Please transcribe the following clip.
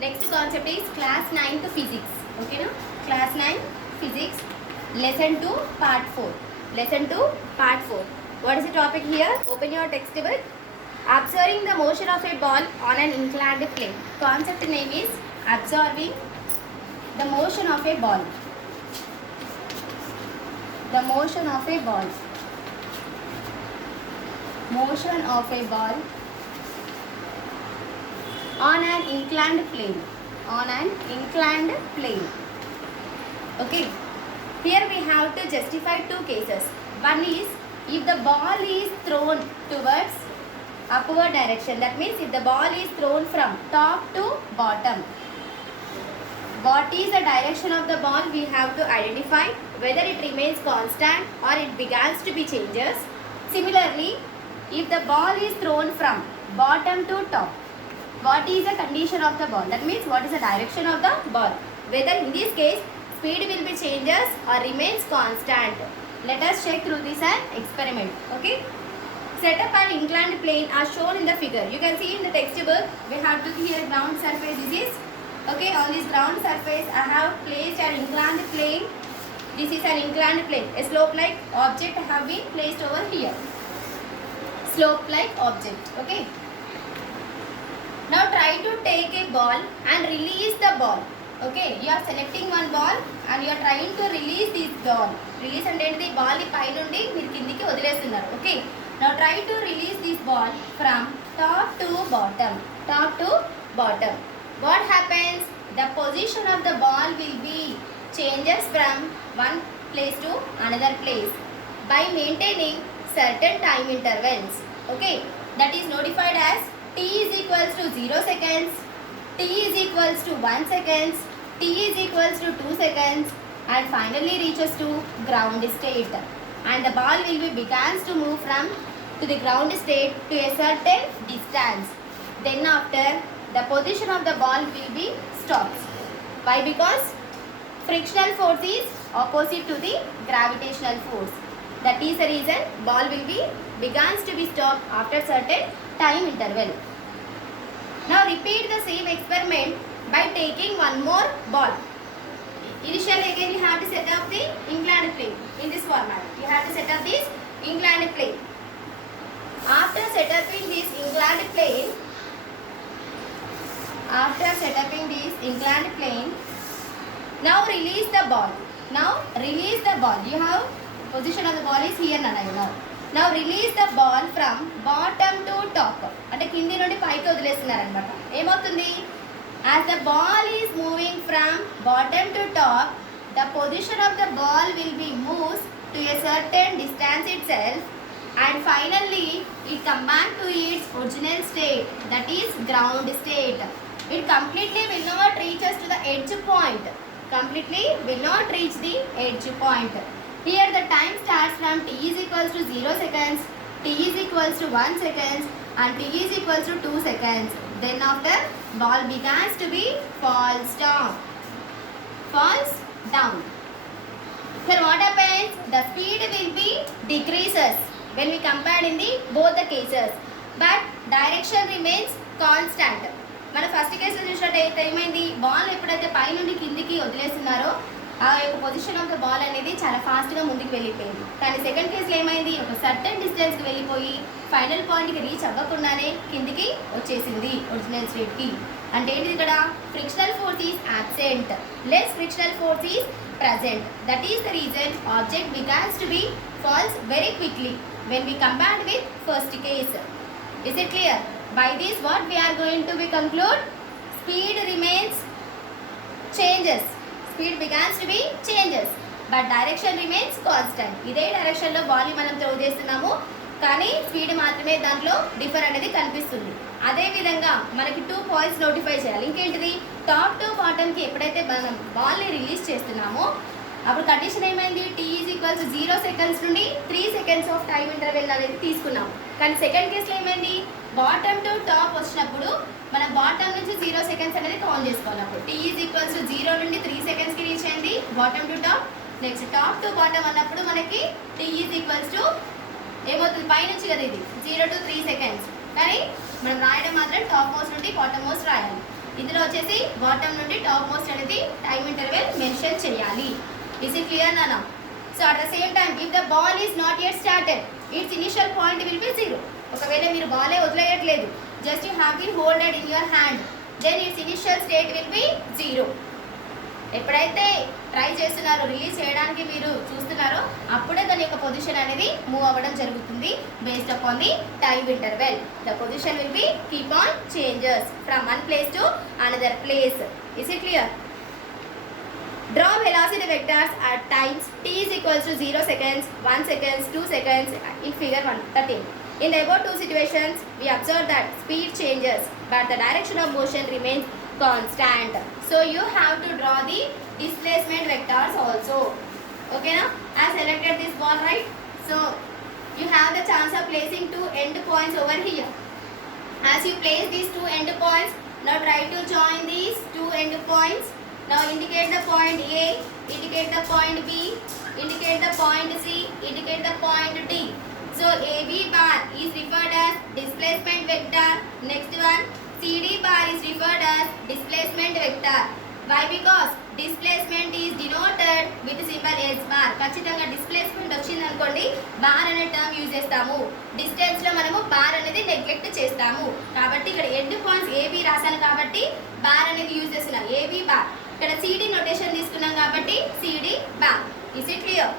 Next concept is class 9th physics. Okay, no? Class 9 physics, lesson 2, part 4. Lesson 2, part 4. What is the topic here? Open your textbook. Observing the motion of a ball on an inclined plane. Concept name is observing the motion of a ball. The motion of a ball. Motion of a ball on an inclined plane. On an inclined plane. Okay. Here we have to justify two cases. One is if the ball is thrown towards upward direction. That means if the ball is thrown from top to bottom. What is the direction of the ball? We have to identify whether it remains constant or it begins to be changes. Similarly, if the ball is thrown from bottom to top, what is the condition of the ball? That means what is the direction of the ball? Whether in this case speed will be changes or remains constant. Let us check through this an experiment. Okay. Set up an inclined plane as shown in the figure. You can see in the textbook we have to here ground surface. This is okay. On this ground surface I have placed an inclined plane. This is an inclined plane. A slope like object have been placed over here. Slope like object. Okay. Now try to take a ball and release the ball. Okay, you are selecting one ball and you are trying to release this ball. Release and the ball పై నుండి మీరు కిందికి వదిలేస్తున్నారు. Okay. Now try to release this ball from top to bottom. Top to bottom. What happens? The position of the ball will be changes from one place to another place by maintaining certain time intervals. Okay. That is notified as t is equals to 0 seconds, t is equals to 1 seconds, t is equals to 2 seconds and finally reaches to ground state. And the ball will be begins to move from to the ground state to a certain distance. Then after the position of the ball will be stops. Why? Because frictional force is opposite to the gravitational force. That is the reason ball will be begins to be stopped after certain time interval. Now repeat the same experiment by taking one more ball. Initially again you have to set up the inclined plane in this format. You have to set up this inclined plane. After setting this inclined plane, now release the ball. Now release the ball. You have position of the ball is here now. Now release the ball from bottom to top. అంటే కింది నుండి పైకి వదిలేస్తున్నారన్నమాట. ఏమవుతుంది? As the ball is moving from bottom to top, the position of the ball will be moved to a certain distance itself and finally it come back to its original state, that is ground state. It completely will not reach us to the edge point. Completely will not reach the edge point. Here the time starts from t is equals to 0 seconds, t is equals to 1 second and t is equals to 2 seconds. Then after ball begins to be falls down. Here what happens? The speed will be decreases when we compare in the both the cases. But direction remains constant. మన first కేసులో చూసినట్టయితే ఏమైంది? Ball ఎప్పుడైతే పై నుండి కిందికి వదిలేస్తున్నారో ఆ యొక్క position of the ball అనేది చాలా ఫాస్ట్గా ముందుకు వెళ్ళిపోయింది. కానీ సెకండ్ కేసులో ఏమైంది? ఒక సర్టెన్ డిస్టెన్స్కి వెళ్ళిపోయి ఫైనల్ పాయింట్కి రీచ్ అవ్వకుండానే కిందికి వచ్చేసింది ఒరిజినల్ స్టేట్కి. అంటే ఏంటిది ఇక్కడ? Frictional force is absent, less frictional force is present. That is the reason object begins to be falls very quickly when we compared with first case. Is it clear? By this what we are going to be conclude? Speed remains changes. Speed begins to be changes, but direction remains constant. ఇదే direction లో ball మనం throw చేస్తున్నాము కానీ speed మాత్రమే దాంట్లో differ అనేది కనిపిస్తుంది. అదే విధంగా మనకి 2 పాయింట్స్ నోటిఫై చేయాలి. ఇంకేంటిది? టాప్ టు బాటమ్ కి ఎప్పుడైతే మనం బాల్ ని రిలీజ్ చేస్తున్నామో అప్పుడు కండిషన్ ఏమైంది? t ఈజ్ ఈక్వల్స్ 0 సెకండ్స్ నుండి 3 సెకండ్స్ ఆఫ్ టైం ఇంటర్వెల్ అనేది తీసుకున్నాము. కానీ సెకండ్ కేసులో ఏమైంది? బాటమ్ టు టాప్ వచ్చినప్పుడు మనం బాటమ్ నుంచి 0 సెకండ్స్ అనేది కౌంట్ చేసుకోవాలి. అప్పుడు t ఈజ్ ఈక్వల్స్ 0 నుండి 3 సెకండ్స్కి రీచ్ అయింది bottom to top. Next top to bottom అన్నప్పుడు మనకి t ఈజ్ ఈక్వల్స్ టు ఏమవుతుంది? పై నుంచి కదా ఇది 0 to 3 సెకండ్స్. కానీ మనం రాయడం మాత్రం టాప్ మోస్ట్ నుండి బాటమ్ మోస్ట్ రాయాలి. ఇందులో వచ్చేసి బాటమ్ నుండి టాప్ మోస్ట్ అనేది టైం ఇంటర్వెల్ మెన్షన్ చేయాలి. ఇస్ ఇట్ క్లియర్ నానా? So at the same time if the ball is not yet started it's initial point will be 0. ఒకవేళ మీరు బాలే వదిలేయట్లేదు, just you have been holded in your hand, then it's initial state will be 0. ఎప్పుడైతే try చేస్తున్నారో, release చేయడానికి మీరు చూస్తున్నారో, అప్పుడే దాని యొక్క పొజిషన్ అనేది మూవ్ అవ్వడం జరుగుతుంది based upon the time interval. The position will be keep on changes from one place to another place. Is it clear? Draw velocity vectors at times t is equals to 0 seconds, 1 seconds, 2 seconds in figure 13. In the above two situations, we observe that speed changes but the direction of motion remains constant. So you have to draw the displacement vectors also. Okay now? I selected this ball, right? So you have the chance of placing two end points over here. As you place these two end points, now try to join these two end points. Now indicate the point A, indicate the point B, indicate the point C, indicate the point D. So AB bar is referred as displacement vector. Next one, CD bar is referred as displacement vector. Why? Because displacement is denoted with symbol S bar. ఖచ్చితంగా displacement వచ్చింది అనుకోండి, bar అనే term use చేస్తాము. Distance లో మనము bar అనేది neglect చేస్తాము. కాబట్టి ఇక్కడ ఎండ్ పాయింట్స్ AB రాశాను కాబట్టి బార్ అనేది యూజ్ చేస్తున్నాం, AB బార్. ఇక్కడ CD నోటేషన్ తీసుకున్నాం కాబట్టి CD bar. Is it clear?